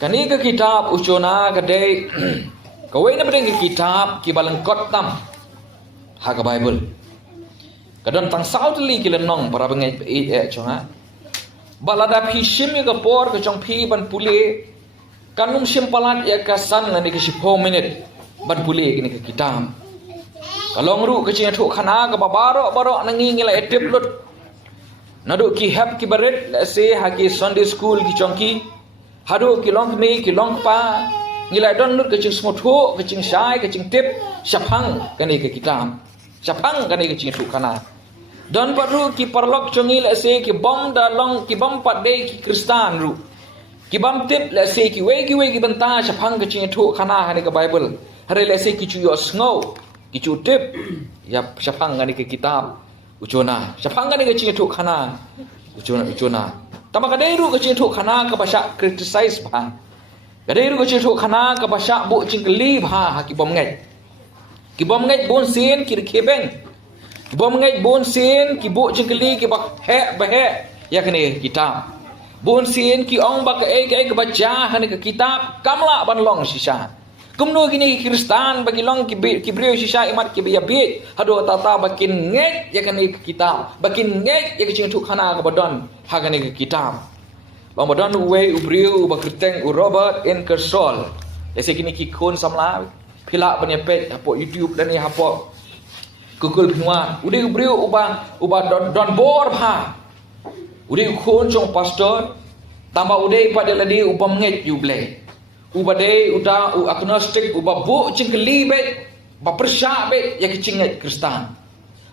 Kani ke kitab ucona kadai kawai na pedeng ke kitab ki balengkot tam ha ke Bible. Kadang tang sau teli ki lenong para bengai chonga. Balada phi shim ke por ke chong phi ban pule kanum shim palat ya kasan ngani ke 10 minit ban pule kini ke kitab. Kalau ngru ke cing thuk khana ke babaro nangi ngila etep lut. Nadu ki hap ki baret se ha ki Sunday school ki chongki hadu ki long me ki long pa ngila don lut ke cing smotho ke cing sai ke cing tip syapang kani ke kitab syapang kani ke cing thuk khana don paru ki parlok chongi la se ki bom da long ki bom pat de ki kristan ru ki bom tip la se ki we ki banta syapang ke cing thuk khana kani ke Bible hare la se ki chu yo snow ki chu tip ya syapang kani ke kitab ucona syapang kani ke cing thuk khana ucona tama kadai ru ke cing thuk khana ke pasha criticize ba kadai ru ke cing thuk khana ke pasha bu cing keli ba ki bom ngai bon sin ki khebeng ki bom ngai bon sin ki bu cing keli ki ba he ya kani kitab bon sin ki ong ba ke baca kani ke kitab kamla ban long sisa kumno gini Kristan bagi long ki brio sisa imat ki ya bi hado tata bakin ngai ya kani kitab bakin ngai ya ke cing thuk khana ke badon ha kani ke kitab long badon we ubrio ba krteng u Robert Ingersoll ese kini ki kon samla pila bani pet hapo YouTube dan ni hapo Google pinwa ude ubrio uba don bor ha ude kon chong pastor tamba ude pada ladi upam ngai juble ubade uda agnostic uba bu cingkeli be ba persya be ya kicing Kristan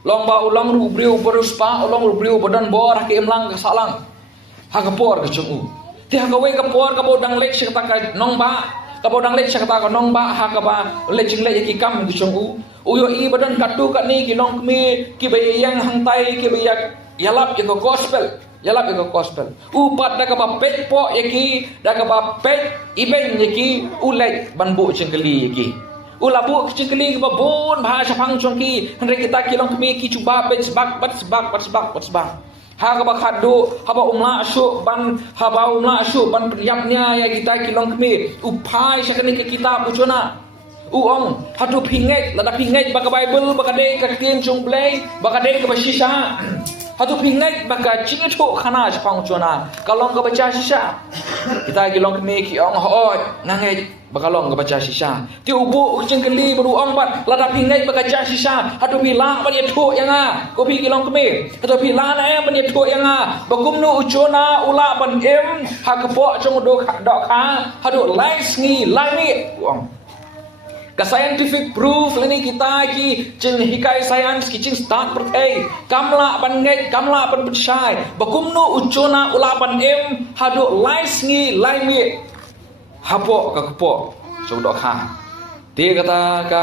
long ba ulang ru briu beruspa ulang ru briu badan bor ke emlang ke salang ha ka por ke chung ti ha ka we ka por ka bodang lek syata ka nong ba ka bodang lek syata ka nong ba ha ka ba le ching le ki kam ke chung uyo i badan katu ka ni ki long kmi ki be yang hang tai ki be yalap ke gospel upat da ka ba pet po yaki da ka ba pet iben yaki ulai banbu cengkeli yaki ulabu cengkeli ka ba bon bahasa phang chongki handre kita kilong kmi ki cuba bet sebak ha ka ba khadu ha ba umla asyu ban priyapnya ya kita kilong kmi upai sakani ke kita pucona uong hatu pinget lada pinget baka Bible baka de ka tin chung play baka de ka ba sisa hatu pingai baka cing thuk khana chapang chona kalong ka baca sisa kita gilong kemi ki ong hot nangai bakalong ka baca sisa ti ubu cing keli baru ong bat lada pingai baka baca sisa hatu bila ban ye thuk yang ko pi gilong kemi hatu bila na ban ye thuk yang bakum nu uchona ula ban em ha ka po chung do kha hatu lais ngi lai mi ong ka scientific proof lani kita ki cing hikai science ki cing start pertai kamla ban ngai kamla ban percaya bakumnu ucona ulapan em hadu lais ngi laimi hapo ka kepo coba kha te kata ka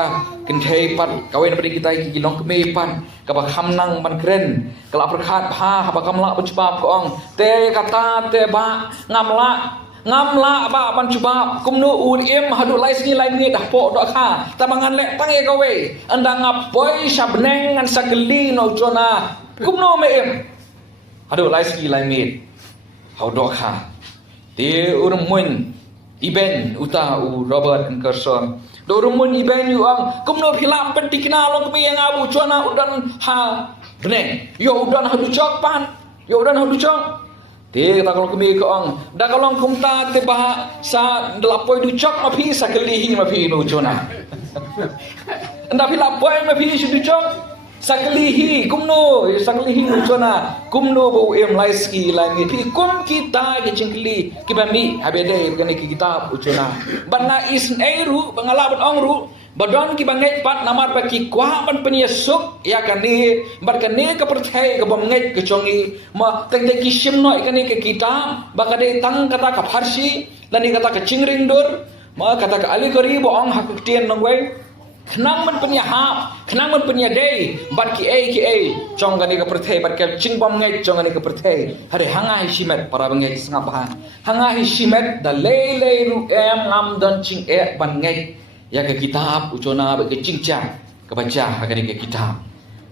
kenthei pat kawin pada kita ki long keme pan ka ba khamnang ban kren kala perkhat pha ba kamla bujbab ko ong te kata te ba ngamla ba ban cuba kumnu ulim hadu lais ni lain ni dah po dok kha tamangan lek tangi kowe anda ngapoi sabneng ngan sageli no jona kumnu meem hadu lais ni lain ni hau dok kha te urmun iben uta u Robert Ingersoll do urmun iben yu ang kumnu philam pentikna long kemi yang abu jona udan ha bneng yo udan hadu chok pan yo udan hadu chok te kata kalau kami ke ong dah kalau kumta te bah sa delapoi du chok ma phi sa kelihi ma phi no chona anda phi lapoi ma phi su du chok sa kelihi kumno sa kelihi no chona kumno bo em laiski langi phi kum kita ke cingkeli ki bami habede kani ki kitab uchona banna is eiru bangala ban ong ru badon ki bangai pat namar baki kwa ban penyesuk ya kani bar kani ke percaya ke bangai ke chongi ma teng ki simno kani ke kita bakade tang kata ka farsi lani kata ke cingring dur ma kata ke aligori bo ong hak tien nongwei khnang man penya hap khnang man penya dei bar ki a chong kani ke percaya bar ke cing bangai chong kani ke percaya hare hanga hisimet para bangai sangap hanga hisimet da lei ru em ngam don cing bangai ya ke kitab ucona ke cingcang ke baca akan ke kitab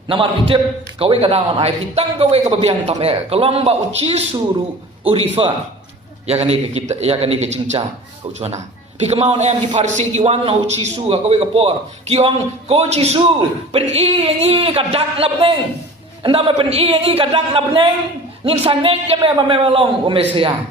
namar pitip kawe kadaman ai pitang kawe ke biang tam kalong ba uci suru urifa ya kan ni kita ya kan ni ke cingca ko chona pi kamaon em ki Parsi ki wan ho chi su ka we ka por ki ong ko chi su pen i ka dak na bneng anda ma pen i ka dak na bneng ngin sanek ya me long o mesia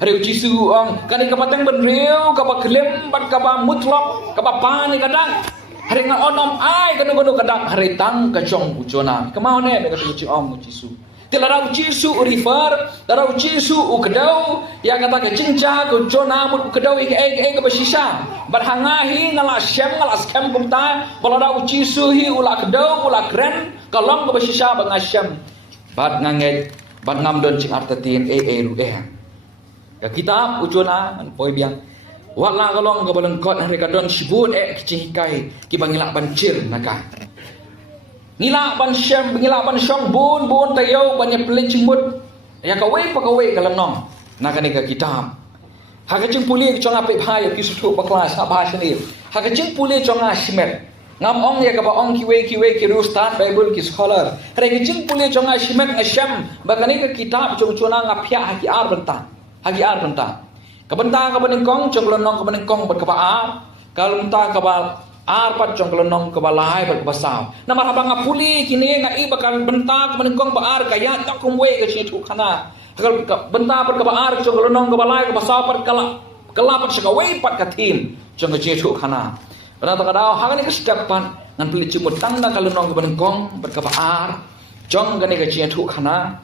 hari chi su ong kan ka patang ben riu ka ba klem bat ka ba mutlak ka ba pa ni ka dak hari nga onom ai kanu ka dak hari tang ka chong u chona kamaon em ka chi ong chi su Tilarau Cisu refer, larau Cisu ukadau, yang kata ke cinca ke jona mut ukadau ike ke bersisa. Berhangahi ngala syam ngala skam kumta, balarau Cisu hi ula kadau ula keren, kalong ke bersisa bangasyam. Bad nganget, bad ngamdon cing artatin rueh. Ke kitab ujona poi biang. Wala kalong ke balengkot hari kadon sibut kecing hikai, ki bangilak bancir nakah. Ngilak ban syam, ngilak ban syong bun tayo banyak pelit cimut. Ya kawai kalam nong. Nak ni ke kitab. Hakacing puli ke chong apik bhai ki sutuk baklas hak bahasa ni. Hakacing puli chong asmet. Ngam ong ya ka ba ong kiwe ki ustad Bible ki scholar. Hakacing puli chong asmet ngasham bakani ke kitab chong chona ngapia haki ar bentang. Haki ar bentang. Ka bentang ka benengkong chong lonong ka benengkong ber ka ba ar. Kalau bentang ka ba arpat jong kelonong ke balai berbasau. Nama habang ngapuli kini ngai bakal bentak menengkong baar kaya tak kumwe ke situ kana. Kalau bentak per ke baar jong kelonong ke balai ke basau per kelap sekawe pat katim jong ke situ kana. Benar tak ada hang ni ke setiapan ngan peli cimut tanda kelonong ke menengkong ber ke baar jong ke situ kana.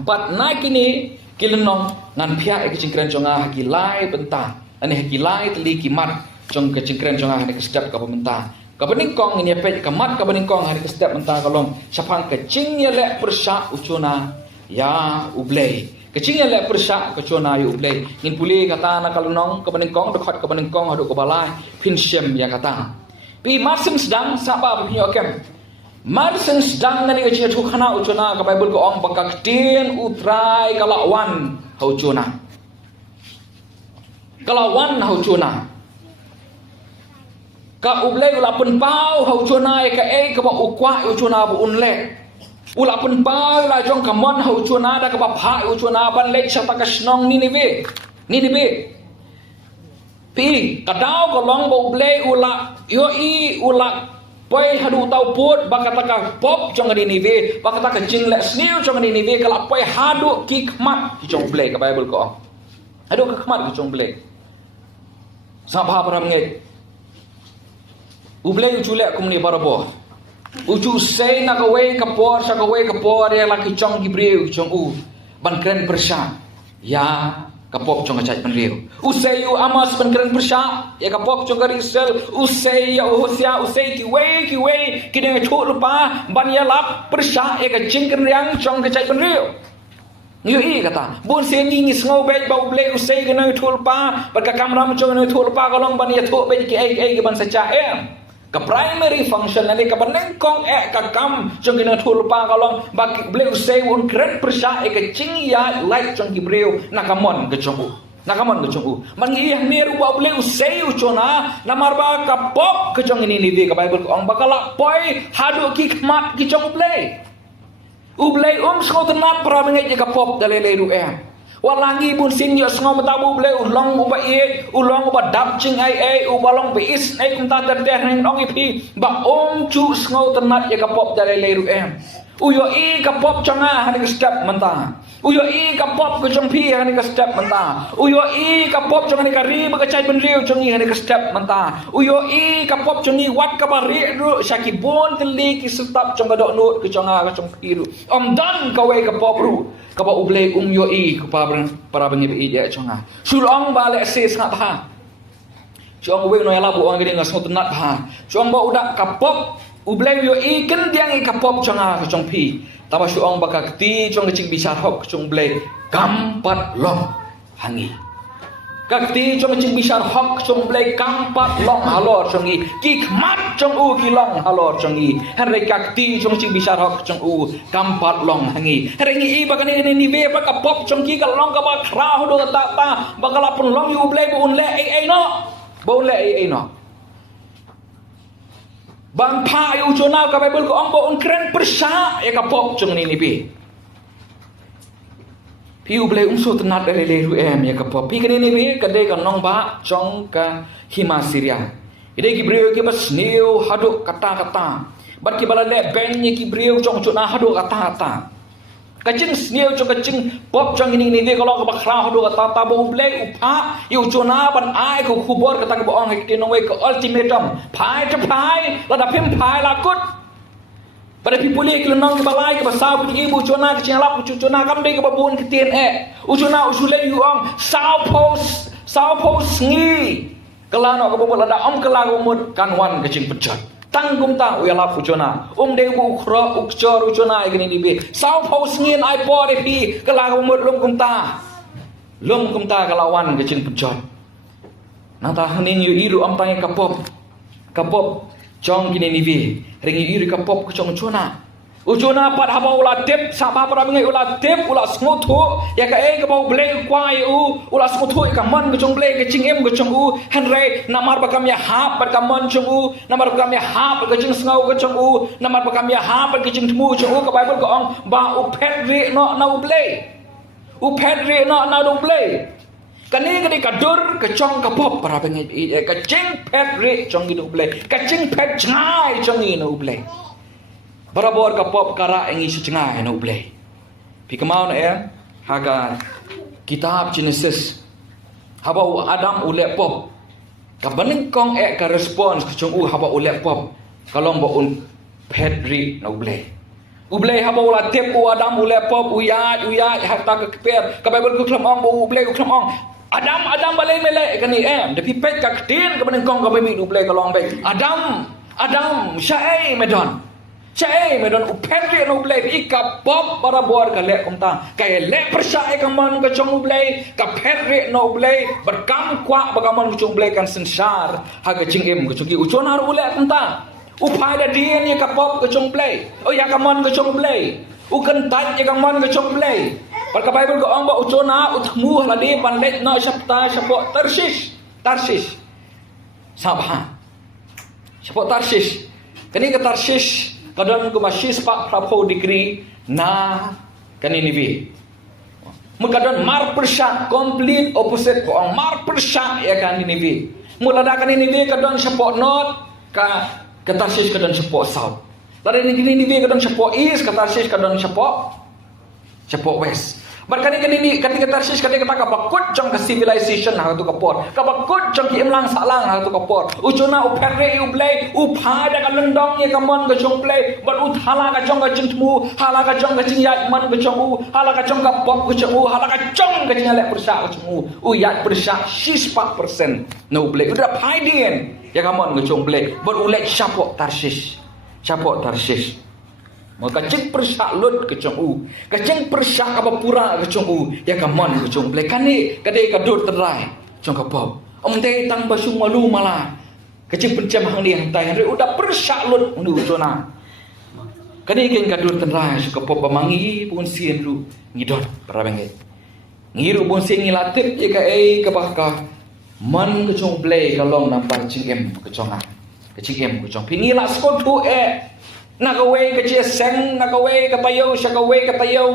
Pat naik kini kelonong ngan pihak ke cingkran jong hagilai bentak. Ani hagilai teli kimat jong ke cingkran jong hari ke setiap ka pementah ka beningkong ini pet kamat ka beningkong hari ke setiap mentah kalong sapang ke cing ya lek persyak ucuna ya ublei ke cing ya lek persyak ke cuna ya ublei ngin puli kata na kalonong ka beningkong dekat ka beningkong hadu ke balai pin syem ya kata pi masing sedang sapa punyo kem masing sedang nani ke tu khana ucuna ka Bible ko ong bakak tin utrai kalawan haucuna kalawan haucuna ka ublei ula pun pau hau chona ka ka ba ukwa u chona bu unle ula pun pau la jong kamon hau chona da ka ba pha u chona ban le chata ka snong ni be pi kadau ko long bo ublei ula yo I ula poi hadu tau put ba kata ka pop jong ni be ba kata ka jing le sniu jong ni be kala poi hadu ki khmat ki jong ublei ka Bible ko hadu ka khmat ki jong ublei sa bha param ngai ublei uculek kumni barabo ucu sei nak away kapor sak away kapor ya laki chong gibreu chong ban kren persya ya kapok chong acai penriu usei u amas ban kren persya ya kapok chong garisel usei ya usia usei kiwe kine thu lupa ban ya lap persya ya ka jingken yang chong acai penriu Ngiyo kata, bun sengi ngis ngau bej bau blei usai kena thu lupa ban ka kamera chong kena thu lupa kolong ban ya thu bej ki ban saja ka primary function nani ka benengkong ka kam jong kena thulpa kalong bak bleu sei un kren persya ka chingya like jong gibreu nakamon ke chongu man ngi meru ba bleu sei u chona namarba ka pop ke jong ini ni ka Bible ko ang bakala poi hadu ki khmat ki chong blei ublei skotenat para mengai ka pop dalele ru walangi bun sin yo ngom tabu ble ulong uba ulong uba dap ching ai ubalong be is ai kum ta ter nang ong ipi ba chu ngau tenat ya kapop dale leru uyo kapop changa hani ka step menta uyo kapop ke jong pi hani ka step menta uyo kapop changa ni ka ri ba ka chai ben riu chongi hani ka step menta uyo kapop chongi wat ka ba ri ru syaki bon teli ki step chonga dok nut ke chonga ka chong pi ru om dan ka we kapop ru ka ba ublei yo ku para bengi dia chonga sulong ba le ses ngap ha chong we no ya labu ang gini ngasot nat ha chong ba udak kapop ublei yo ken diang kapop chonga ka chong pi taba suong ba ka ti chong ching bisa hok chong blei kampat long hangi kakti chong ching bisa hok chong blei kampat long halor chongi ki khmat chong ki long halor chongi hare kakti chong ching bisa hok chong kampat long hangi hare ngi ba kan ni ve ba ka pop chong ki ka long ka ba khra do ta ba kala pun long yu blei bu un le no bu le no bang pa yu chona ka Bible ko ang bo un kren persya e ka pop chong ni be Piu blai umso tenat dari leru ya kapop. Pi kene ni kadai kan nong ba chong ka hima Syria. Ide Gibril ki bas new haduk kata-kata. Bat ki balale ben ki Gibril chong chuna haduk kata-kata. Kacing new chong kacing pop chong ini kalau ka bakra haduk kata-kata bo blai upa yu chuna ban ai ko khubor kata ka boong ki nong we ko ultimatum. Phai to phai la da phim phai la kut. Pada pipuli ke lenong ke balai ke basau ke ibu cuna ke cialap ke cuna kam dei ke babun ke tien ucuna usule yuang sao pos ngi kelano ke babun ada om kelagu mut kanwan ke cing pecot tangkum ta uyalap ucuna dei bu khro ukcor ucuna ke ni dibe sao pos ngin ai po de pi kelagu mut lum kum ta kelawan ke cing pecot nata haning yu iru am tang kapop Chong kini nivi ringi iri kapop kecong cuna ucuna pat haba ula tip sama para mengai ula tip ula smutu ya ka ke bau bleng kwai ula smutu ka man kecong bleng ke cingem kecong henry namar bakam ya hap pat kaman cong namar bakam ya hap kecing sngau kecong namar bakam ya hap kecing temu cong ka bible ko ong ba upedri no na ublei upedri no na ublei kani kadur kecong kapop para pengen kecing pedri cong gino ublay kecing ped cengai cong gino ublay barabor kapop kara engi cengai no ublay pikamau na haga kitab Genesis haba Adam ule pop kabaning kong ka response kecong haba ule pop kalong ba un pedri no ublay haba ula tep Adam ule pop uyat hatta ka keper ka bible ku klamong ublay ku klamong Adam balai melek kani tapi pet ka ketin ka benengkong ka bimi du play ka long bay Adam syai medon upet no play ika pop para bor ka lek kumta kay lek persai ka man ka chong play ka pet no play berkam kwa bagaman ka chong play kan sensar ha ka chingim ka chuki uchonar ule kumta upai da dien ya ka pop ka chong play ya ka man ka chong play ukan tat ya ka man ka chong play Pada Bible ko ang ba ucona utmu haladi panlet na syapta syapo Tarsis Sabha syapo Tarsis kani ka Tarsis kadon ko masis pak prapo degree na kani nibi mukadon mar persya complete opposite ko ang mar persya ya kani nibi mulada kani nibi kadon syapo not ka Tarsis kadon syapo south lada ni nibi kadon syapo east ka Tarsis kadon syapo west Barkani kani ketika Tarsis ketika kata kabakut jong ke civilization hal tu kapor. Kabakut jong ki imlang salang hal tu kapor. Ucuna upere ublay upada ka lendong ye kamon ke jong play. Bar uthala ka jong ka jengmu, hala ka jong ka jingyat man ke jong hala ka jong ka pop ke jong hala ka jong ka jingalek persa ke jong uyat persa 6% no play. Udah paidien ye kamon ke jong play. Bar ulek syapok Tarsis. Maka cing persak lut kecong kacing persak apa pura kecong ya kamon kecong play kani kadai kadur terai cong kapop teh tang basung malu malah kacing pencam hang liang tai hari udah persak lut undu cona kani ken kadur terai kapop bamangi pun sien ru ngidot para bengai ngiru pun sien ngilatip ya ka bakah man kecong play kalong nampar cingem kecong pingila skot tu nakaway ka seng nakaway ka tayo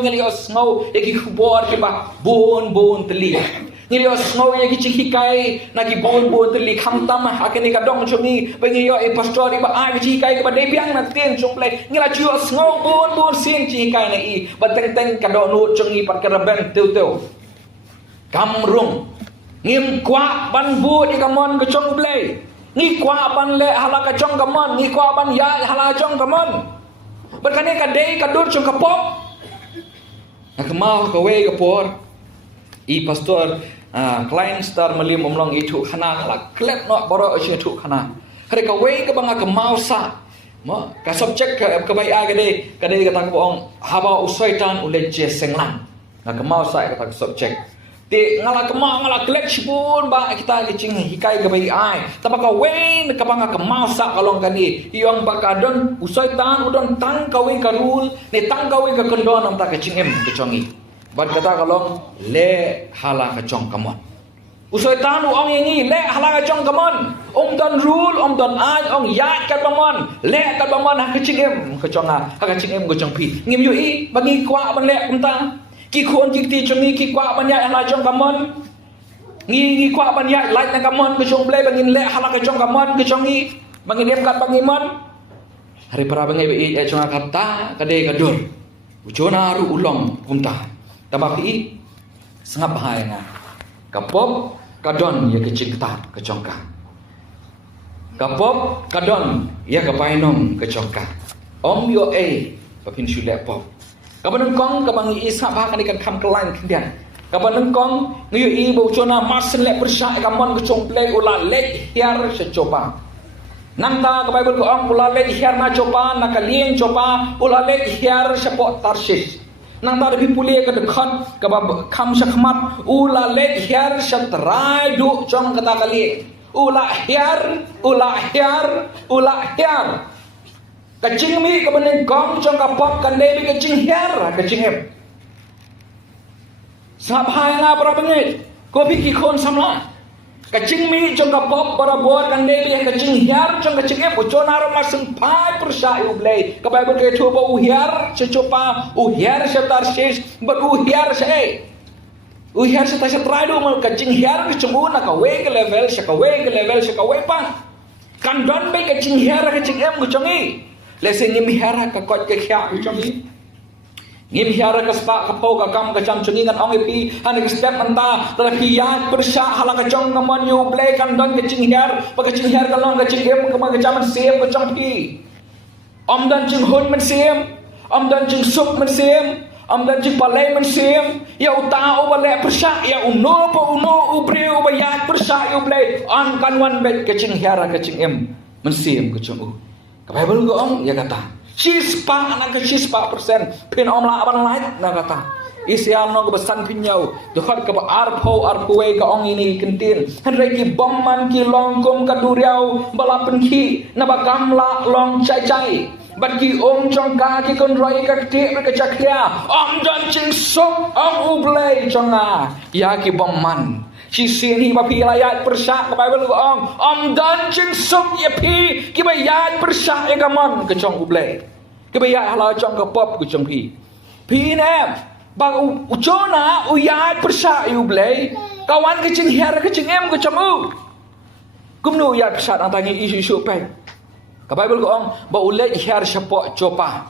ngilios ngau yaki kubor ki ba bon teli ngilios ngau yaki chihikay naki bon teli khamtam akini ka dong chungi bengiyo pastor iba ai chihikay ka ba debyang na tin chungle ngila chios ngau bon sin chihikay na bateng ka do no chungi par karaben teu kamrung ngim kwa ban bu di kamon ka chungle ni kwa ban le halaka jong gamon ni kwa ban ya hala jong gamon berkani ka dei ka dur jong kapop nak mau ka we ka por pastor klein star malim omlong itu khana la klep no boro achi tu khana hari ka we ka banga ka mau sa ma ka subject ka bai a ka dei ka ta ko haba usaitan ule je senglang nak mau sa ka subject Ti ngala kema ngala klek sipun ba kita gicing hikai ke bai ai tapaka wen ka banga ka masa kalong kani iong bakadon usai tan udon tang kawe karul ne tang kawe ka kondon am ta ka cingem ke congi bat kata kalong le hala ka cong kamon usai tan ong yengi le hala ka cong kamon don rule don ai ong ya ka bamon le ka bamon ha ka cingem ke conga ha ka cingem ke cong pi ngim yu i bagi kwa ban le kumta ki khon ki ti chungi ki kwa ban ya la chong kamon ngi kwa ban ya lai na kamon ke chong ble bangin le hala ke chong kamon ke chongi bangin dem kat bangin mon hari para bangai be e chong kata kade kadur uchona ru ulong punta tabapi sangap bahaya nga kapop kadon ya kecil ketat kecongka kapop kadon ya kapainom kecongka om yo papin syulek pop kapan kong kabangi isa ba kan ikan kam kelan kendian kapan kong ngi bo chona masen le persya kamon kecong play ula lek hiar secoba nangta ka Bible ko ang ula lek hiar na coba na kalien coba ula lek hiar sepok tarsis nangta lebih pulih ke dekat ke kam sakmat ula lek hiar setrai du cong kata kali ula hiar kacing mi kebenin kong cong kapop kan debi kacing hiar kacing em sahab hai nga para bengit kopi ki khon samla kacing mi cong kapop para buat kan debi kacing hiar cong kacing em ucona ramaseng pai persai ublei ke Bible ke tu ba uhiar secopa uhiar setar sis ber uhiar se uhiar setar setrai do mal kacing hiar ke cembu na ka we ke level se ka we pan kan don be kacing hiar kacing em gucongi lese ngim hiara ka kot ke khia gucongi ngim hiara ka spa ka pau ka kam ka cham chungi ngan ong pi han ke step anta tapi ya persya hala ka chong kamon you play kan don kacing hiar pa kacing hiar ka long kacing em ka ma ka cham siem ka chong pi om dan ching hun man siem om dan ching sup man siem om dan ching palai man siem ya uta o bale persya ya uno ubre o bayat persya you play on kan wan bet kacing hiara kacing em man siem ka chong Bible ko om ya kata sispa anak ke sispa persen pin om la aban light na kata isial no ke besan pinyau dekat ke arpwe ke ong ini kentin henry ki bom man ki longkom ka duriau balapen ki na bakam la long chai ban ki om chong ka ki kon roi ka ti ke chakya om jan ching sok om ublei chonga ya ki bom man si sini ma pi layat persyak ke Bible ko om dan ching sok ya pi ki bayat persyak ya kamon ke chong ublei ke bayat hala chong ke pop ke chong pi ne ba uchona uyat persyak ublei kawan ke ching her ke ching em ke chong u kumnu ya persyak antangi isu pe ke Bible ko ba ulai her sepok copa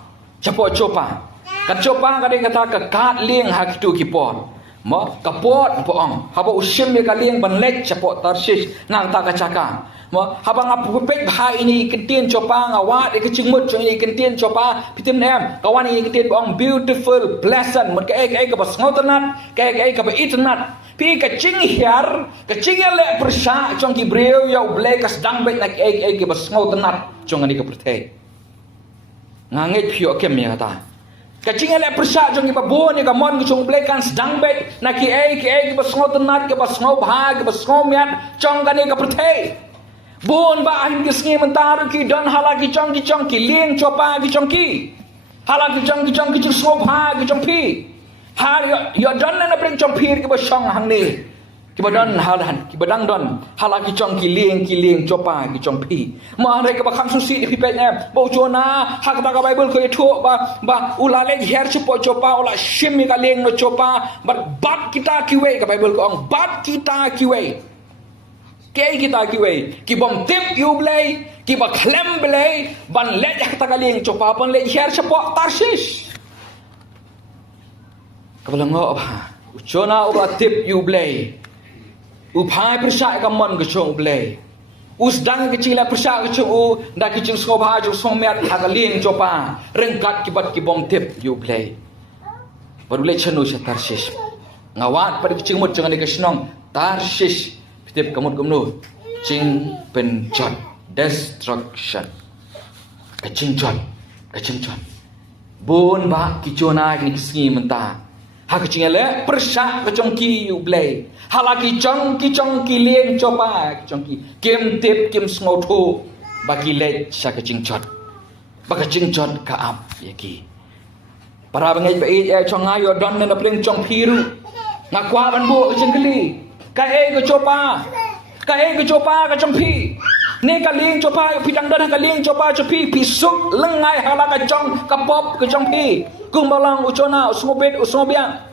kan copa kadang kata ke kat lieng hak tu ki pon mo kapot poong haba usim ya kaliang banlek capot tarsis nang ta kacaka mo haba ngapupet bahai ini kentin copa ngawat ke cingmut cong ini kentin copa pitim nem kawan ini kentin poong beautiful pleasant mut ke ke bas ngotenat ke ba itnat pi ke cing hiar ke cing le persa cong ki breu ya ble kas dang bet nak ke bas ngotenat cong ani ke pertei ngangit pio kem ya ta kacing ele persyak jong ipa bon ka mon jong blekan sedang bet na ki bas ngotenat ke bas ngobha ke bas ngomiat chong kani ka prthei bon ba ahin ki sngi mentar ki don hala ki chong ki lieng chopa ki chong ki hala ki chong ki ngobha ki chong pi ha yo don na preng chong pir ki bas chong hang ni ki badon halan ki badang don hala ki chong ki lieng chopa ki chong pi ma re ka ba kham susi di pet ne bo chona hak ta ka Bible ko etho ba ulale her chupo chopa ula shim ka lieng no chopa bat kita ki we ka Bible ko ong bat kita ki we ke kita ki we ki bom tip you blay ki ba klem blay ban le jak ta ka lieng chopa ban le her chupo tarsis ka balango ba chona uba tip you blay upai persyak kamon ke chong blei usdang kecil la persyak ke chong nda ki chong sobha jo somiat hagaling copa rengkat kibat ki bom tip you blei baru le chenu sa tarsis ngawat pada kecing mut jangan dikasnong tarsis tip kamut kumnu cing penjot destruction kecing jot bon ba ki chona ni kisngi mentah ha kecing le persyak ke chong ki you blei halaki chong ki lieng copa chong ki kem tip kem sngoto bagi let sa kacingchot ka ap yaki para bangai bai chong ayo don na pleng chong phiru ngakwa ban bu kecingkeli ka ke copa ka chong phi ne ka lieng copa pidang don ka lieng copa chopi pisuk lengai halaka chong ka pop ka chong phi kung balang uchona usmobet usmobia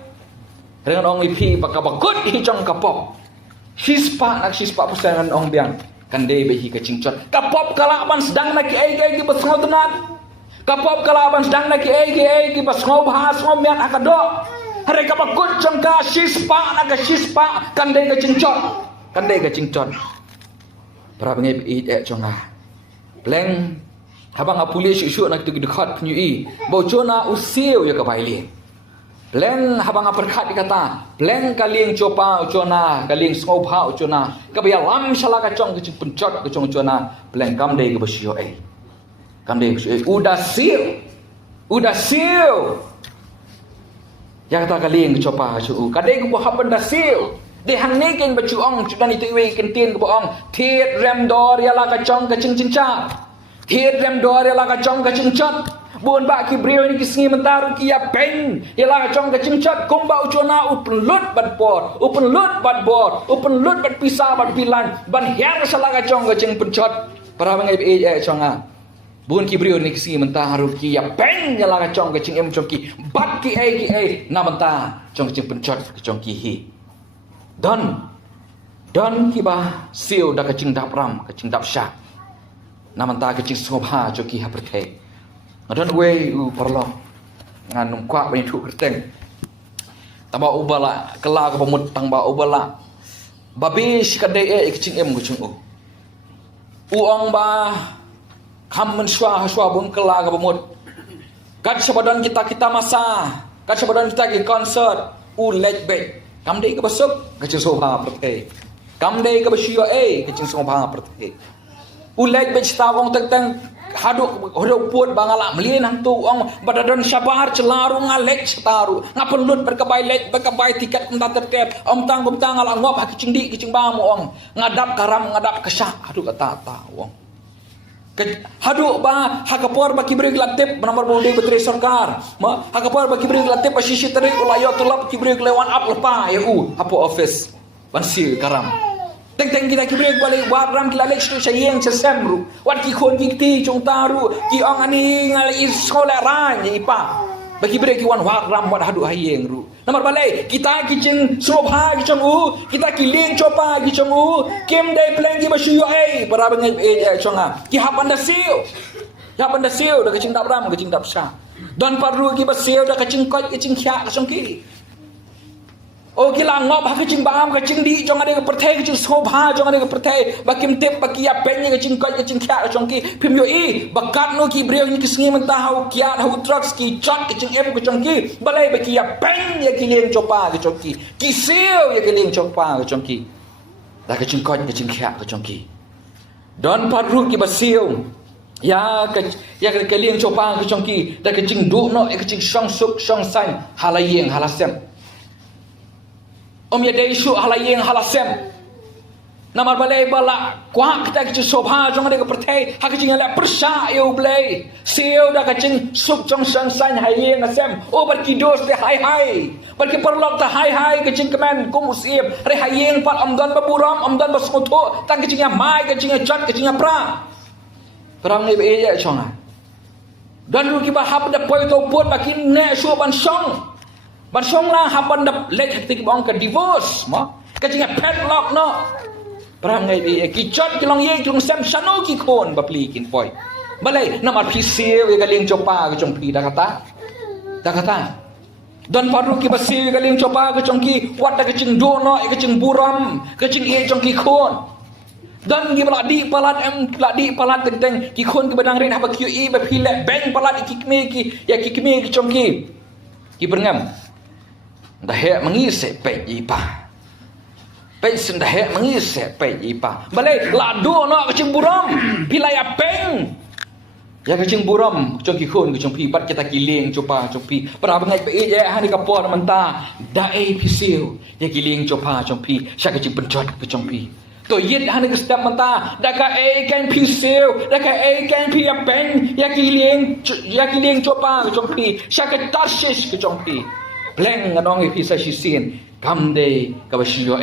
Dengan ong ipi bakabakut hi jong kapop. Hispa nak hispa pusan ong biang. Kandai behi ke cingcot. Kapop kalaban sedang nak ai basngau tenan. Kapop kalaban sedang nak ai basngau bahas ngom mian akadok. Hari kapakut jong ka hispa nak hispa kandai ke cingcot. Kandai ke cingcot. Para pengai jong Pleng habang apuli syuk nak dekat penyui. Bocona usil ya kebaili. Pleng habang aperkat dikata, pleng kaling copa ucona, kaling sngobha ucona, kabaya lam shala kacong kecing pencot kacong ucona, pleng kamdei ke bersio kamdei bersio udah sil, ya kata kaling copa cu, kadai ke buah benda sil, de hang ni ken becuong cudan itu iwe kentin ke buang, tiet rem dor ya la kacong kecing cinca, tiet rem dor ya la kacong kecing cot. Buon ba ki brio ni kisngi mentaru ki ya peng ialah chong ka cingchat komba ucona open lut bad bor open lut bad bor open lut bad pisah bad pilan ban hiar salah ka chong ka cing pencot para mengai chonga buon ki brio ni kisngi mentaru ki ya peng ialah ka chong ka cing em chong ki bad ki ai na menta chong ka cing pencot ka chong ki hi don ki ba siu da ka cing dap ram ka cing dap sha na menta ka cing sngobha cho ki ha perthai Ngadon we perlo nganum kwa bani thu kerteng tamba ubala kela ke pemut tamba ubala babi sikadai kecing em kucing uang ba kam menswa bun kela ke pemut kat sabadan kita masa kat sabadan kita ke konsert lej bet kam dei ke besuk kecing soha perte kam dei ke besio kecing soha perte lej bet stawong teng haduk puat bangala melien hang tu ong badadan syabar celaru ngalek setaru ngapelut berkebai tiket entah tertep om tang ala ngop hak cingdi kicing bamu ong ngadap karam ngadap kesah haduk kata ong haduk ba hakapor baki beri latip nomor bodi betri sarkar ma hakapor baki beri latip pasisi terik ulayo tulap kibri lewan up lepa ya apo office bansil karam Teng kita kibri balik waram kilalek stu sayeng sesemru wat ki khon ki chung taru ki ong ani ngali sekolah ran ipa bagi beri ki wan waram wat hadu hayeng ru nomor balai kita kicin sobha ki chung kita kiling copa ki chung kem dai plan ki basyu para bengai chonga ki hapan da siu da kicing dap ram kicing dap sha dan paru ki basiu da kicing kot kicing khya ka chung ki Oh kila ngop ha kecing bam kecing di jong ada ke pertai kecing sobha jong ada ke pertai bakim tip baki ya penye kecing koi kecing kya jong ki pim yo bakat no ki brio ni kisngi mentah kiat hu trucks ki chot kecing em ko jong ki balai baki ya penye ki leng chopa ke jong ki siu ya ki leng chopa ke jong ki da kecing koi kecing kya ke jong ki don paru ki basiu ya ke leng chopa ke jong ki da kecing du no kecing song suk song san halayeng halasem Om ya dei su halayeng halasem namar balai bala kwa kita kecing sobha jong ada ke pertai ha kecing ala persa yo blai siu da kecing suk jong san san hayeng asem ber kidos de hai ber ki perlok ta hai kecing kemen kum usib re hayeng pat amdan baburam amdan basmoto tang kecing ya mai kecing ya chat kecing ya pra perang ni be ya chonga dan lu ki ba hab da poi to pot bakin ne su ban song Barsong lah haban dap lek hati bang ke divorce ma kecing padlock no perang ngai bi kicot kilong ye kilong sem sano ki kon bapli kin poi balai namar pisiu ye galing copa ke chong pi da kata don paru ki basiu galing copa ke chong ki wat da kecing dono kecing buram kecing ye chong ki kon dan gi bala di palat teng ki kon ke badang rin haba qe ba phile bank palat ikme ki chong ki berngam dah hek mengisi pej ipa pej sendah hek mengisi pej ipa balai ladu no kecing buram pilai apeng ya kecing buram kecong kikun kecong pi pat kita kiling copa copi para bengai pe ya hani kapor menta dai pisiu ya kiling copa copi syak kecing pencot kecong pi to yit hani ke sedap menta daka kan pisiu daka kan pi apeng ya kiling copa kecong pi syak tasis kecong pi Pleng nganong ipisa sisin kamde kabasyo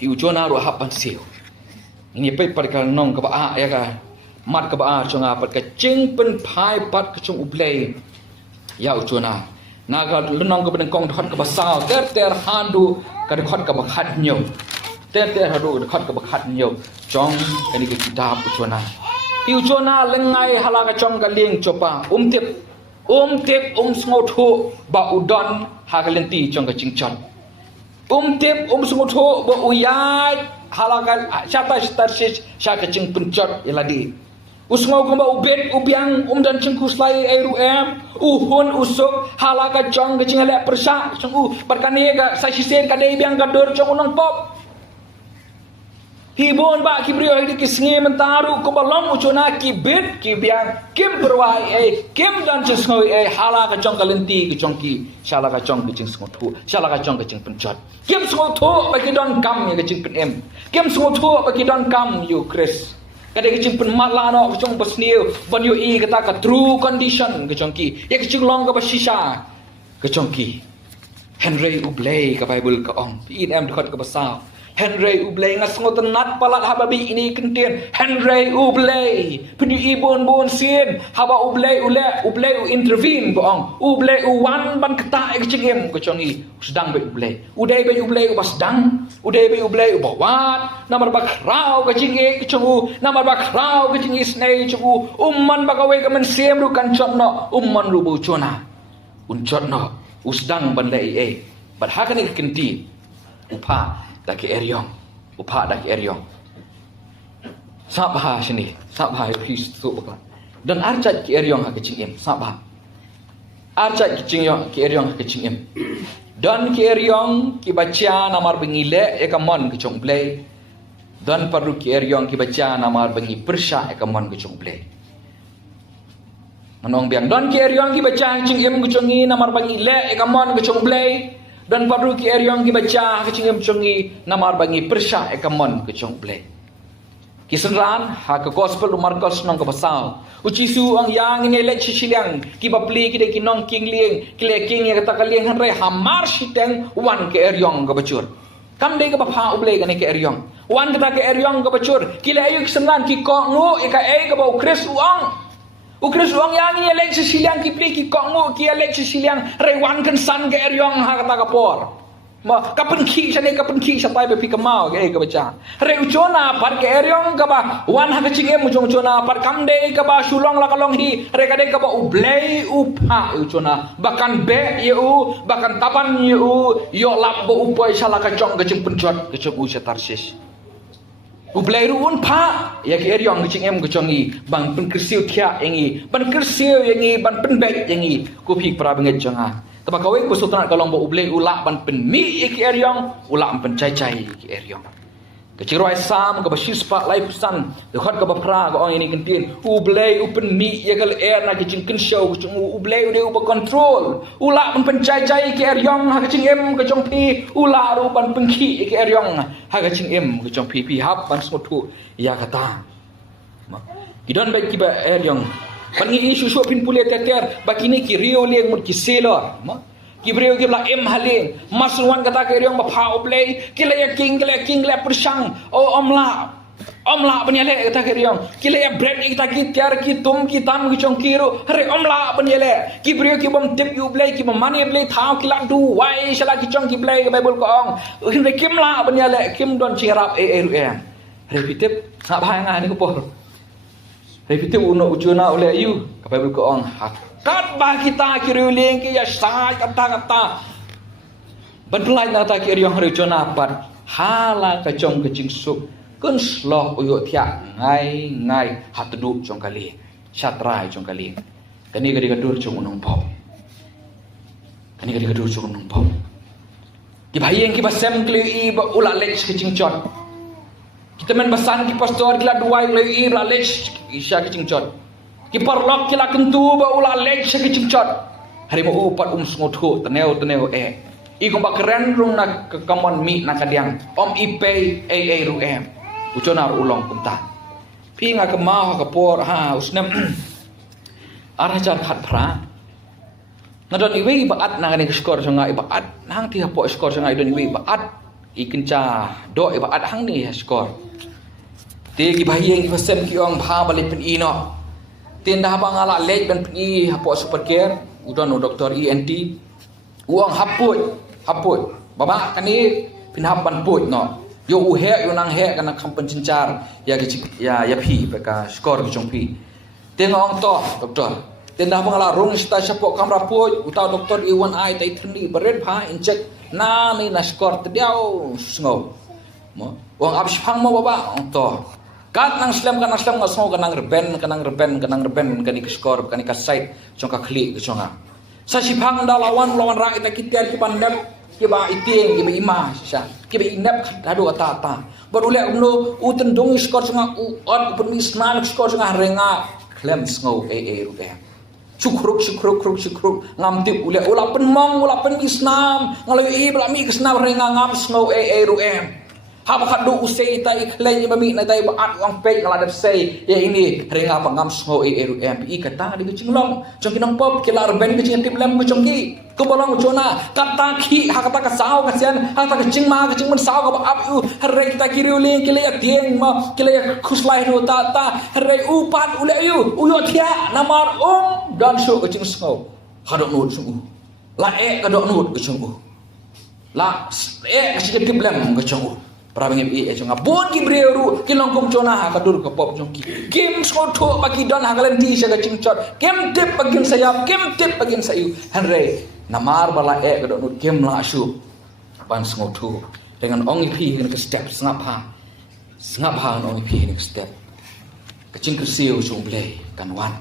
pi ujona ro hapan siu ini pe parkal nong ka ya ka mat ka chonga pat ka ching pen phai pat ka chung uplay ya ujona naga lenong ke beneng kong hot ke basau ter handu ka hot ke bakhat nyo ter hadu hot ke bakhat nyo chong kani ke kitab uchona piuchona lengai halaga chong ka ling chopa tip sngotu ba udon hagalenti chong ka chingchon tip sngotu ba uyai halaga chata starship shaka ching punchot iladi usngau kamba ubet ubiang dan cengkus lai ruem uhun usuk halaga chong ke chingale persa chong barkane ga sasisen ka dei biang ka dor chong unang pop hibon ba kibrio hidi kisngi mentaru ko balong uchona kibit kibiang kim berwai kim dan cengskau halaga chong kalenti ke chongki halaga chong ke cengskau thu halaga chong ke ceng pencot kim skau thu bagi don kam ya ke ceng penem kim skau thu bagi don kam you Chris kada kecing penmatla no kecing besniu ban yu I kata ka true condition kecongki ya kecing long ka basisha kecongki Henry Ublay ka Bible ka ong in em dekat ka basau Henry Ublay ngas ngoten nat palat hababi ini kentien Henry Ublay penyu ibon bon sien haba Ublay intervene ka ong Ublay wan ban kata kecing em kecongi sedang be Ublay udai be Ublay bas dang udai be Ublay bawat namar bakrau kecing kecungu namar bakrau kecing isnei cungu umman bakawe ka mensiem ru kan chotno umman ru bu chona unchotno usdang bandai but hakane kenti upa daki eryong sabha sini sabha his tu baka dan arcat ki eryong ha kecing em sabha arcat ki eryong ha kecing em dan ki eryong ki baca namar bengile ekamon kecong play dan perlu ki eryong ki baca namar bengi persya ekamon kecong play manong biang dan ki eryong ki baca kecing em kecongi namar bengile ekamon kecong play dan perlu ki eryong ki baca kecing em congi namar bengi persya ekamon kecong play kisenran ha ke gospel Markus nong ke pasal ucisu ang yang ini lek sisilang ki bapli ki de ki nong king lieng ki le king ya kata kalieng han re hamar siteng wan ke eryong ke bacur kam de ke bapa uble ke ne ke eryong wan kata ke eryong ke bacur ki le ayu kisenran ki ko ngo e ka e ke bau kris uang yang ini lek sisilang ki pli ki ko ngo ki lek sisilang re wan kan san ke eryong ha kata kapor ma kapan ki sa tai be pikamau ke baca re uchona par ke eryong ka ba wan ha kecing em uchona par kamde ka ba sulong la kalong hi re kade ka ba ublei upha uchona bahkan be yu bahkan tapan yu yo lap bo upoi sala ka jong kecing pencot kecing usia tarsis ublei ru un pha ya ke eryong kecing em kecongi bang pen kersiu thia engi ban kersiu yengi ban pen bet yengi ku phi pra benget jonga tapi kau ikut sultan kalau mau ublei ulak ban penmi iki eryong ulak ban cai iki eryong keciroi sam ke basis pak lai pusan dekat ke bapra ke orang ini kentin ublei upen mi ya kal air na kecing kenshow ublei udah uba control ulak ban pencai iki eryong ha kecing em kecong pi ulak ru ban pengki iki eryong ha kecing em kecong pi hap ban smotu ya kata kidon baik kiba eryong pangi isu so pin pule teter bakini ki rio leng mut ki selo ki brio ki bla em haleng masruan kata ke riong ba phao play ki le king le persang omla banyale kata ke riong ki le bread kita ki tiar ki tum ki tam ki chong kiro hare omla banyale ki brio ki bom tip you play ki bom mani play thao ki la du wai sala ki chong ki play ke bible ko ong re kim la banyale kim don chirap repitip sak bhanga ni ko por repitip uno ujuna oleh ayu ke bible ko ong kat bah kita kiriuling ki ya sai kata bantlai na ta kiriong hari ujuna pat hala ka chong ke jing sup kun slok uyo thia ngai hatudu chong kali chatrai chong kali kani gadi gadur chong unong pau ki bhai yang ki basem kli ba ula lech ke jing chot kita men basan ki pastor kila duai lei la lech isya ke jing chot ki parlok kila kentu ba ula lech ke jing chot hari mo upat smotho teneu I kong bakeren rung na kamon mi na kadiang om ipe ru em ucona ulong kunta pi nga kemau ka por ha usnem arah jar khat pra na don iwe baat na kani skor sanga ibaat nang ti hapo skor sanga don iwe baat ikenca do ibaat hang ni skor te ki bahiyeng ki pasem ki ong bha balik pen ino tin dah bangala lej ben pen I hapo super care udon doktor ENT uang haput baba kani pinhapan put no yo uhe yo nang he kana kampen cincar ya pi peka skor ki chong pi tengok to doktor tendah mangala rung sta sapok kamra put utau doktor iwan ai tai thni beret pha injek na ni na skor tediau sngo mo wong abis phang mo baba to kat nang slam ngasmo kanang reben kani skor kani ka site chong ka kli chonga sa sipang da lawan ra ita kitiar ki pandap ki ba iting ki ba ima sa ki ba inap hadu ata barule umno utendong skor chonga on pun isnan skor chonga renga klem sngo ru syukruk ngamtip ula penmong ula pen isnam ngaloi blami kesnam renga ngam sngo ru haba khadu usai tai khlai bami na tai baat wang pe ngala dap sei ya ini renga pangam sngo ru pi kata di cinglong jong kinong pop kila ben ke cing tip lem ko jongki ko bolong chona kata ki ha kata ka sao ka sian ha kata ka cing men sao ka ap u hare kita kiri uling kila ya tieng ma kila ya khuslai no ta hare u pat ule yu uyo thia namar dan shu ke cing sngo hadok nut sungu la ka dok nut ke sungu la ka cing tip lem ke sungu para bangim chonga bon ki breru ki longkom chona ha kadur ka pop jongki kim skotho bagi don ha kalen ti sa chingchot kim tip bagin sayu hanre namar bala ka don kim la shu ban skotho dengan ongi pi dengan ke step ngap ha ongi pi dengan step ka ching krsiu chung play kan wan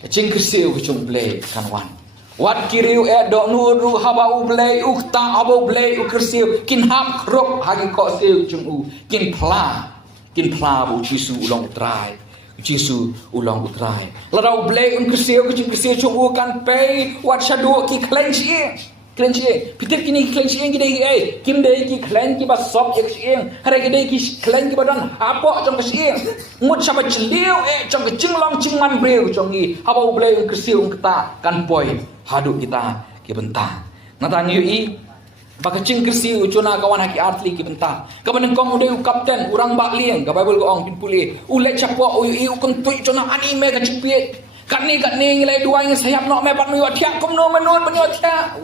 ka ching krsiu chung play kan wan wat kiriu do nuru haba ublei ukta haba ublei ukersiu kin hap krok hagi ko siu chung kin pla bu jisu ulong utrai la ublei ukersiu chung kan pei wat shadu ki clench pitir kini clench gide kim dei ki clench ki ba sok ek hare gide ki clench ki badan apo chong ka mut saba chliu chong ka chinglong chingman breu chong gi haba ublei ukersiu kata kan poi hadu kita ki benta natan yu baka cing kersi ucuna kawan haki atli ki benta kaban kong ude kapten urang bak lieng ka bible ko ong pin puli ule chapo u kong tu ucuna anime ka cipit katni ngilai dua ngi sayap no me pat mi watia kom no menut ben watia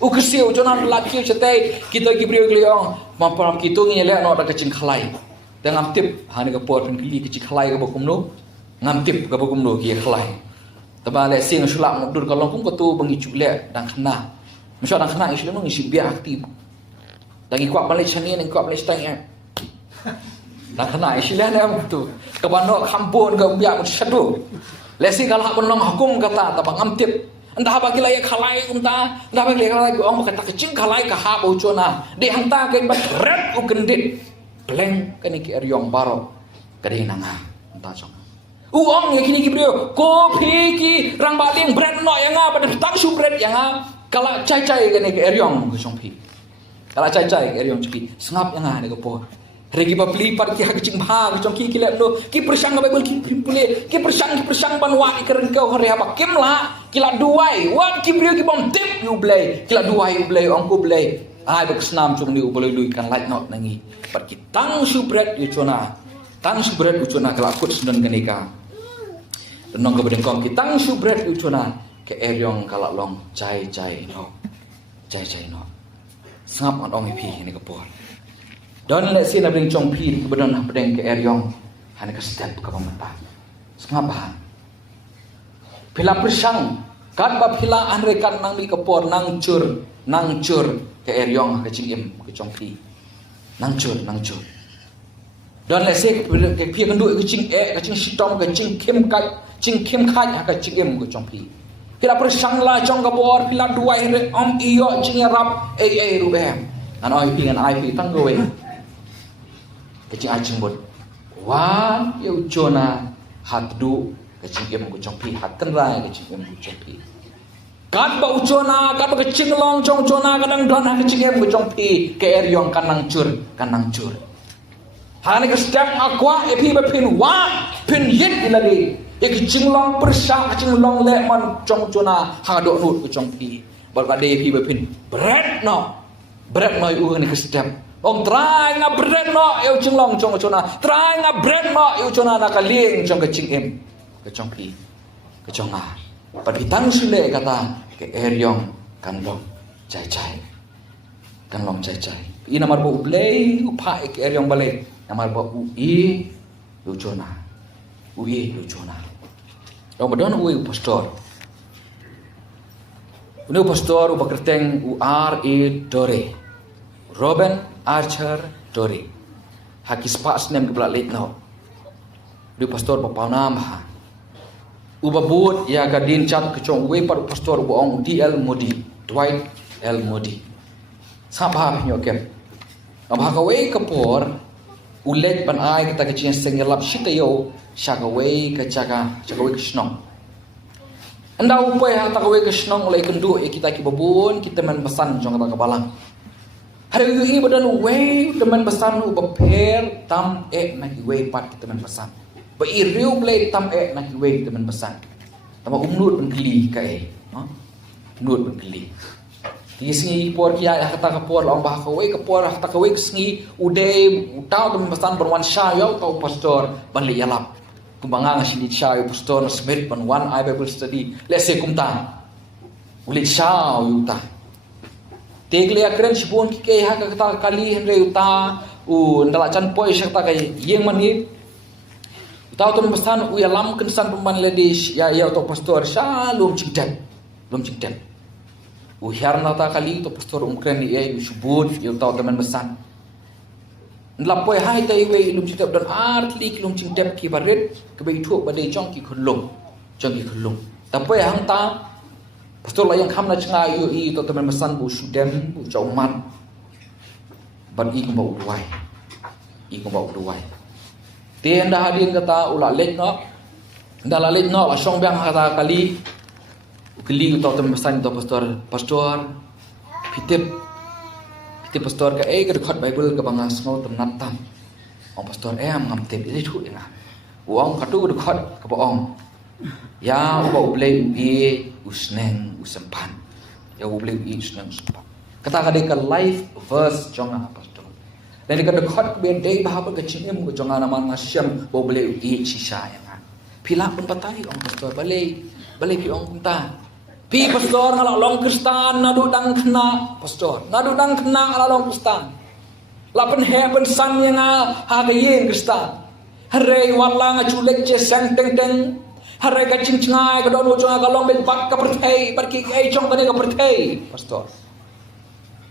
u kersi ucuna laki cetai kita ki brio kliong mampar kitu ngi le no da kacing khalai dengan tip hani ka pot pin kli kacing khalai ka bokum no ngam tip ka bokum no ki khalai tabale sing sulak mudur kalong pun ko tu bengi cule dan kena Masya orang kena isu nung isi biar aktif. Lagi kuat balik sini ni kuat balik setengah. Dan kena isu lah ni tu. Kebanok kampun ke biar satu. Lesi kalau pun nong hukum kata tapi ngamtip. Entah bagi lagi kalai entah bagi lagi orang kata kecing kalai kahap ucona. Di hantar ke bat red ukendit. Peleng kini ke eriong baro kedai nanga. Entah cong. Uang yang kini kibrio kopi ki rang baling bread no yang apa pada tak su bread yang kalau cai-cai kene ke eriong ke chongpi kalau cai-cai ke eriong chpi sengap yang ne ke po regi ba beli par ki ha ke ching bha ke chongki ki lep no ki persang ka bible ki primpule ki persang ban wa ki keren kau hare apa kim la ki la duai wan ki brio ki bom tip you blay ki la duai you blay ong ko blay ai ba snam chung ni u boleh lui kan light not nangi par ki tang su bread you chona tang su bread you chona kala kut sudan kenika nong ke bedengkong ki tang su bread you chona ke eriong kalak long cai no sangap on ong pi ni ke por don le sin abring chong pi ke bedon bedeng ke eriong han ke step ke pamata sangap ba pila persang kan ba pila an rekan nang mi ke por nang cur ke eriong ke cingim ke chong pi nang cur don le se ke pi kan du ke cing ke cing sitom ke cing kim kai ke cingim ke chong pi Pila persangla jong kabor pila dua here om iyo cing rap rubem an oi pingan ai pi tanggowe kecing acing bot wan yo jona hatdu kecing em ku jong pi hatten rai kecing em ku jong pi kan ba ucona kan ba kecing long jong jona kadang don kecing em ku jong pi ke eriong kanang cur hani ke step akwa epi ba pin wa pin yit ilagi kecing long persang kecing long lemon jong jona hadok nut ku jong pi ba de pi ba pin bread no u ni ke step ong try nga bread no eu cing long jong jona try nga bread no eu jona na kaling jong kecing em ke jong pi ke jong a pa pitang sule kata ke eriong kan long cai kan long cai ina mar bo blei u pa ek er yang bale namar bo u i lu chona dong badon u pastor unu pastor u bakerteng u R.A. Dore Robin Archer Dore hakis pas nem ke belak no du pastor bapaunam ha ubabut ya gadin chat kecong we par pastor boong D.L. Moody Dwight L. Moody sabab nyokem abah ka we kapor ulet pan ai kita kecing sengelap shitayo shaka we ka chaka we kishnong anda upai ha ta we kishnong ulai kendu kita ki babun kita men pesan jong ta balang hari ini badan we teman pesan u beper tam na ki we pat kita men pesan ba iriu blade tam na ki we kita men pesan tama umnut ben keli ka nut ben keli Tisngi por kia kata kapor long bah kawai kapor kata kawai sngi uday utau teman pesan berwan syayau tau pastor balik yalap kumbangang sini syayau pastor smith ban one I Bible study let's say kumta ulit syayau yuta tegle akren sibon kike ha kata kali henre uta ndala chan poi syakta kai yeng mani utau teman pesan u yalam kensan pemban ladies ya tau pastor shalom cingdan Uhiarna ta kali to pastor umkren ye subut yo tau teman besan. Nlapoi hai tai we lum citap dan artli lum cintep ki baret ke be thu badai chong ki khulung. Tapoi hang ta pastor la yang khamna chnga yo I to teman besan bu sudem bu chauman. Ban I ko bau duai. Tien dah hadin kata ula lek no. Nda la lek no la song bang kata kali keli utau teman pesan utau pastor pitip pastor ka ke dekat Bible ke bangas ngau ternatam ong pastor ngam tip ini thu ina uang katu dekat ke boong ya ubau blei ubi usneng usempan ya ubau blei ubi usneng usempan kata kade ka life verse jonga pastor dan dekat ke bendei bahapa ke cingem ke jonga nama nasyam ubau blei ubi sisa ya pila pun patai ong pastor balai pi ong kunta Pi pastor ngalak long Kristan nadu dang kena pastor nadu dang kena ngalak long Kristan lapen he pen san yang ha ga yin Kristan hare wala nga chulek che sang teng teng hare ka ching chngai ka don chong ka long ben pak ka perthei perki ai chong ka ne ka perthei pastor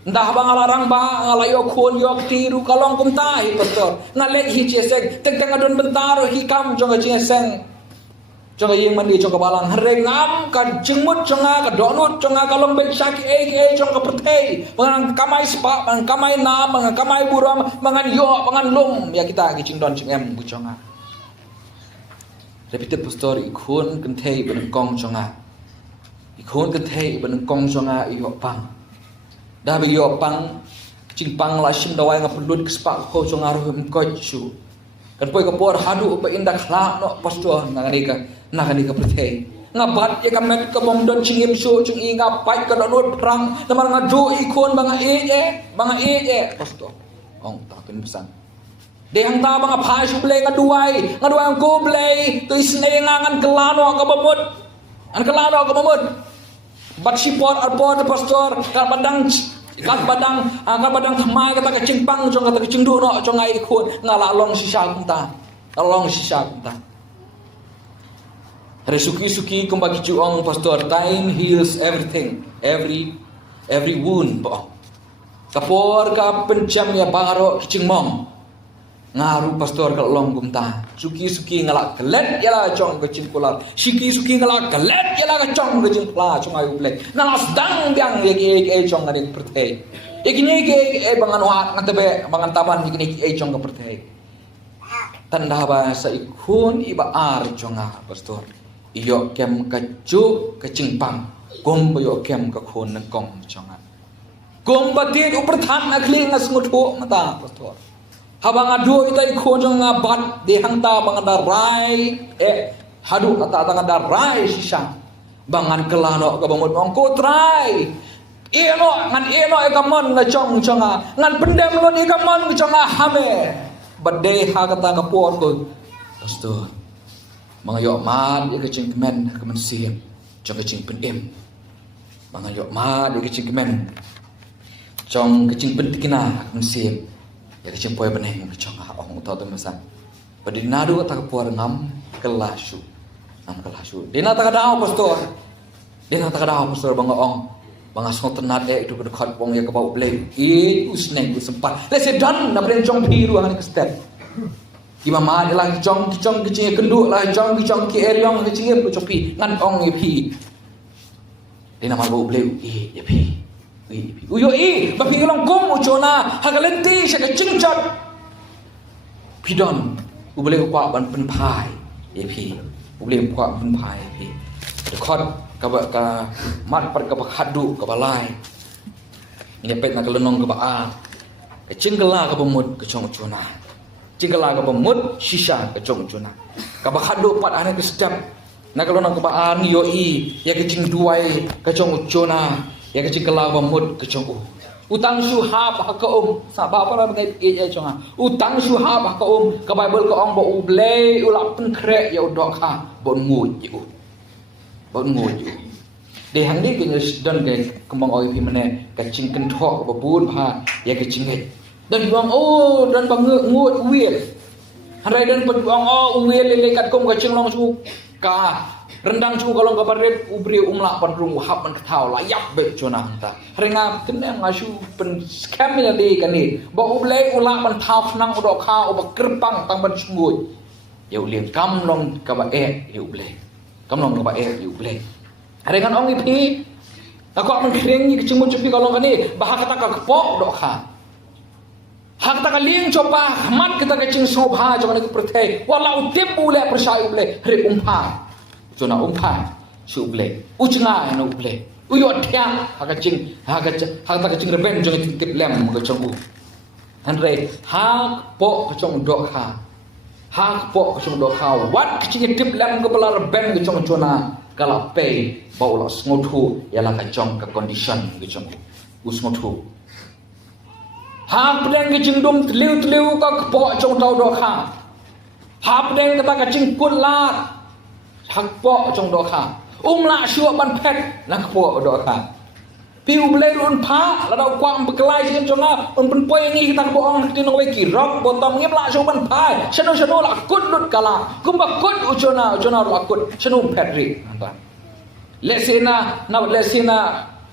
ndah bang alarang ba ngalayo khon yok tiru ka long kum tai pastor ngalek hi che sang teng teng adon bentar hi kam chong ka che sang Jonga yang mandi jonga balang herengam ka jengmut jonga ka donut jonga ka lombek syaki jonga pertei mangan kamai spa mangan kamai na mangan kamai buram mangan yo mangan lum ya kita gicing don cingem bu jonga repeated pastor ikhun kentei benengkong jonga ikhun kentei benengkong jonga iyo pang dah bi yo pang cing pang la sim dawai ngapelud kespak ko jonga rohim kochu kan poi kapor hadu pa indak la no pastor nangani ka perthei ngabat ya kamet ka bom don chingim so chung I ngapai ka donut perang teman ngadu ikon banga pastor ong ta ken pesan de hang ta banga phai su ble ngaduai ang ko ble to isne ngangan kelano ka bomut an kelano ka bomut bat sipot arpot pastor ka badang thamai kata ka cingpang jong kata ka cingdu no jong ai khun ngala long sisa kunta resuki kumbagi juong pastor time heals everything every wound po kapor ka pencam ya baro cingmong ngaru pastor ka long kumta suki ngala kelet yala jong ka cingkular suki ngala kelet yala ka jong ka cingkla jong ayu blek nalas dang biang ye jong ngani pertei ikini ke bangan wat ngatabe bangan taban ikini jong ka pertei tanda ba sa ikun iba ar jonga pastor iyo kem ka ju ka cingpang gom yo kem ka khon nang kong jonga gom batin uperthan akli ngasmutu mata pastor habang adu ita ikho jonga bat de hangta bangada rai hadu ata tangada rai sisa bangan kelano ka bamut ongko try eno ikamon na jonga ngan pendem lo ikamon jonga hame badai ha kata ka por ko pastor mga yo man ya kacing men ka mansiem jonga cing pendem Mangayo ma de kecing kemen. Chong kecing pentikina musim. Ya kecing poy beneng kecong ong tau tu masan. Pada nadu tak puar ngam kelashu. Ngam kelashu. Dina tak ada pastor. Dina tak ada pastor bang ong. Bang asong tenat itu dekat wong ya kebau blay. Usneng sempat. Lese dan na bren chong biru ang ke step. Imama lah kicong kecing kenduk lah kicong ki eriong kecing pu copi ngan ong pi. Dina ma bau blay ya pi. Uyo ba pi long kom uchona hagalenti sha kecing chot. Pidon boleh kuat ban penpai pi boleh kuat penpai pi dekat ka mat par ka khadu ka balai ini pet nak lenong ka ba ka cingela ka pemut ka chong chuna cingela ka pemut shisha ka chong chuna ka ba khadu pat ane ka step nak lenong ka ba ni yo ya ka cing duai ka chong chuna ya ka cingela ka pemut ka chong utang syuhab ka sabab para mengai chonga utang syuhab ka ka bible ka ong bo ublei ulap pen krek ya udok kha bon nguj yu de hang ni ke don ke kembang oi pi mane ka cing ken thok bo bun pha ya ka cing dan bang dan bang nguj wiel harai dan bang wiel le kat kom ka cing long su ka rendang cu kalau ka paret ubri umla pan rung hab man kthau la yap be chona ta renga kene ngasu pen scam ya de kan ni bo ublei ula pan thau nang udok kha ob kerpang tang ban sungui yau liang kam long ka ba yu blei kam long ka ba yu blei rengan ong ipi aku man kring ni kecing mo chupi kalau kan ni bah kata ka kepok dok kha hak ta ka liang copa mat kita kecing sobha jong ni pertai wala utip ule persai ule re umpa chona umpai su ble uchna no ble uyo thia haka ta kacing reben jong tikit lem ko chong u andre ha po ko chong do kha wat kacing tip lem ko bala reben ko chong chona kala pe baula sngotu yala ka chong ka condition ko chong u sngotu ha plen kacing dum tliu ka po chong tau do kha ha plen ka ta kacing pun lat hak po trong do kha la shua ban pet nak po do kha piu blei un pha la dau kwang beklai chen chonga un pen poi ngi kita bo ong ti no we ki rok bottom ngi la shua ban pha chano la kut lut kala kumba kut uchona la kut chano petri anta lesena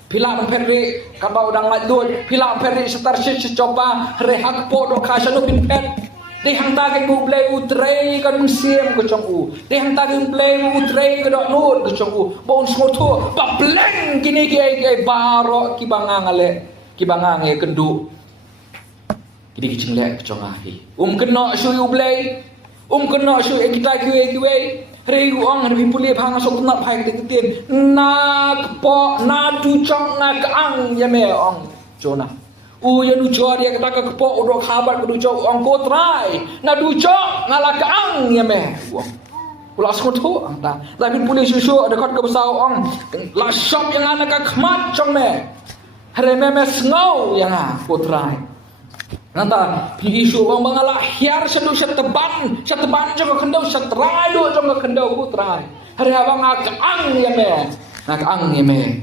pila no petri ka ba udang la dut pila petri setar coba re hak po do kha chano pin pet de hang ta ke bu blei utrei kan musiem ko chong u de hang ta ke blei utrei ko dok nut ko chong u bon smoto ba bleng kini ke baro ki bangang e kendu kidi ki chingle ko chong a hi keno shu u blei keno shu e kita ki we re u ong ri puli phang sok na phai te tien na po na tu chong na ka ang ya me ong chona yang duco dia kata ke kepok udok khabar ke duco orang kotrai na duco ngala ke ang ya meh ulah skoto anta tapi polis susu dekat ke besar orang la shop yang anak ke khmat chong meh hare meh ngau yang kotrai nanta pi isu orang bangala hiar sedu seteban jong kendau setrai do jong kendau kotrai hare abang ke ang ya meh nak ang ya meh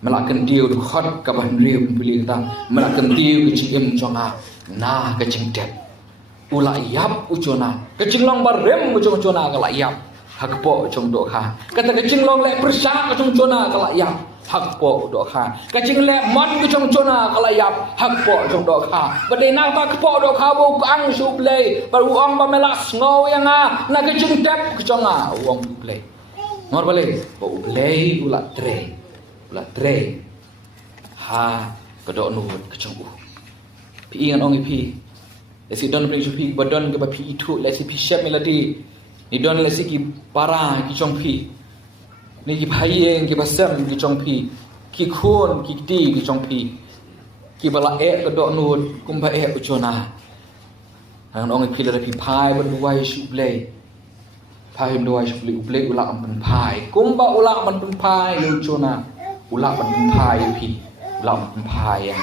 melakukan dia khot ka ban riu pilih ta melakukan dia kecing chonga na kecing det ula yap uchona kecing long barem chona kala yap hak po chong do kha kata kecing long le persa chong chona kala yap hak po do kha kecing le mon chong chona kala yap hak po chong do kha bade na ta po do kha bo ang su play bar uang ba melas ngo yang na kecing det chonga uang play ngor bale bo play ula tre la tre ha kedok nuhut kecong pi ingan ong pi lesi don bring pi badon ke ba pi itu lesi pi shep melody ni don lesi ki para ki chong pi ni ki phaieng ki basam ki chong pi ki khon ki ti ki chong pi ki bala kedok nuhut kumba uchona hang ong pi la pi phai ban duai shu play phai duai shu play ula ban phai kumba ula ban phai uchona ula ban phai pi ula ban phai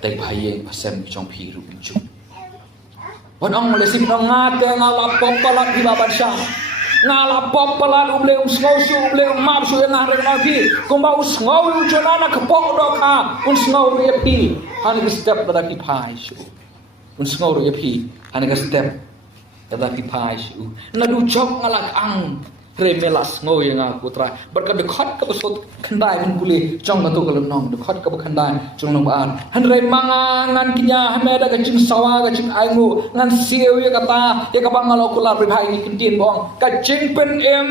tai phai yang pasem chong pi ru chu bon ong le sim ong nga te nga la pom pala di baban sha ngala pop pelan uble sngau su uble map su na rek na pi kumba sngau chona na kepok do kha sngau ri pi han ke step da pi pai su sngau ri pi han ke step da pi pai su na du chok ngala ang remelas ngau yang aku tra berkat dekat ke besot khandai men bule jong ka tu ka nong dekat ke khandai jong nong an han re mangan kinya hame da ka ching sawa ka ching ai ngu ngan siu ya kata ya ka bangalo kula ri bhai ni kintin bong ka ching pen em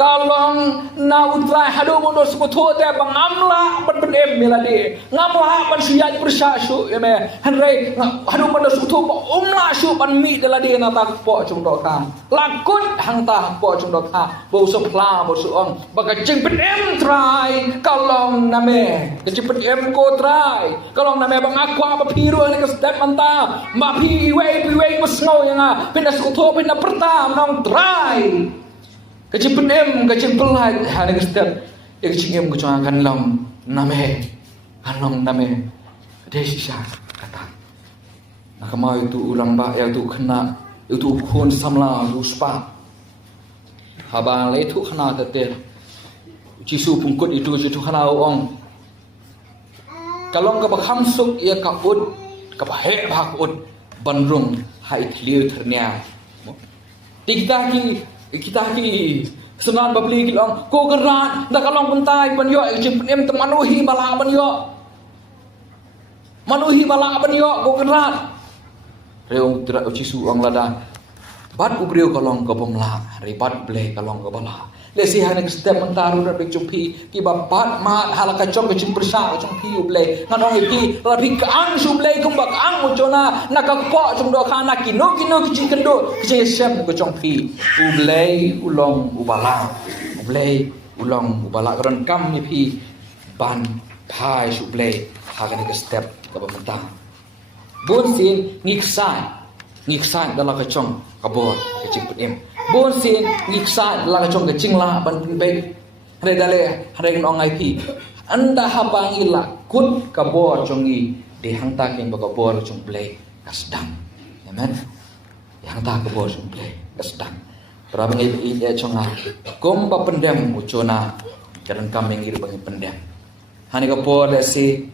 kalong na utra hadu mondo subutho de bangamla ban pen em melade ngamla ban siyaj persya su ya me han re hadu mondo subutho umla su ban mi de la de na ta po jong do ka lakut hang ta po jong do ka bau sepla bau suong baka cing pen em try kalong name kecing pen em ko try kalong name bang aqua ba piru ni ka step manta ma pi we mas ngau yang pinas ko to pina pertam nong try kecing pen em kecing pelai ha ni ka step kecing em ko chang kan long name kalong name desisa kata nak mau itu ulang ba ya tu kena itu khon samla ruspa haba le thu khana te jisu pungkut itu jitu khana ong kalong ka bakham suk ya ka ud ka he bhak ud banrung hai clear thರ್ನ್ಯಾ kita ki sunan babli ki long ko geran da kalong pentai ban yo jim em manuhi bala ban yo ko geran reu tra jisu ong lada bat ubriu kalong ka bomla ribat ble kalong ka bala le si hana ka step mentaru da bik chumpi ki ba bat ma halaka chong ka chim persa ka chumpi uble nganong ipi rabi ka ang su ble kum ba ang mo chona na ka po chung do khana kino ki ching kendo ki sem ka chumpi uble ulong ubala karon kam ni pi ban phai su ble ha ka step ka ba mentang bun sin ngiksan dalam kacong kabor kecing pem bon sin ngiksan dalam kacong kecing la ban pe hare dale hare nong ip anda habangila kut kabor chongi de hangta king kabor chong play kasdang amen hangta kabor chong play kasdang rabang i chonga kom ba pendem ucona jaran kameng ir bang pendem hani kabor si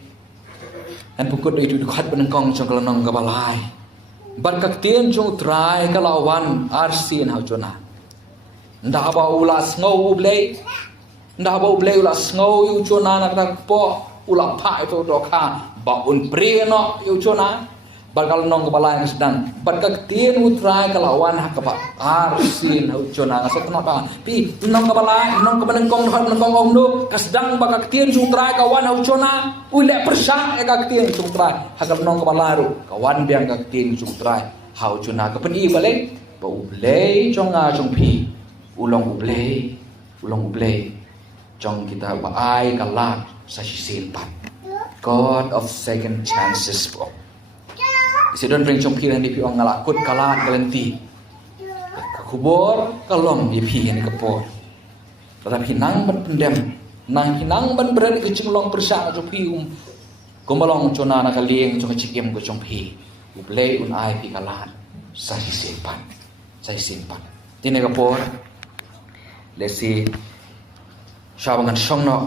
an pukut itu dekat benengkong chong kalanong gabalai barkak tien jong try kalawan arsin hauchona nda ba ulas ngau ublei ulas ngau uchona nak po ula phai to do kha ba un pre no uchona barkal nong balai sedang barkak tien utrai kalawan hakaba arsin hauchona ngasot na ba pi nong balai nong kebenengkong nong do kasdang barkak tien jong try kawan hauchona ule persya ekak tien jong try hakal nong balaru kawan biang kak tien jong try hauchona ka peni balai ba ublei jonga jong pi ulong ublei jong kita ba ai kalat sa sisilpan God of second chances po si don bring jong pi ni pi ong ngalakut kalat galenti kubor kalong di pi ni kapor tetapi nang ban pendem nang hinang ban berani ke long persa jong pi kumalong chona na kalieng jong chikem ko jong pi ublei un ai pi kalat sa sisilpan tine kapor lesi shabangan shongno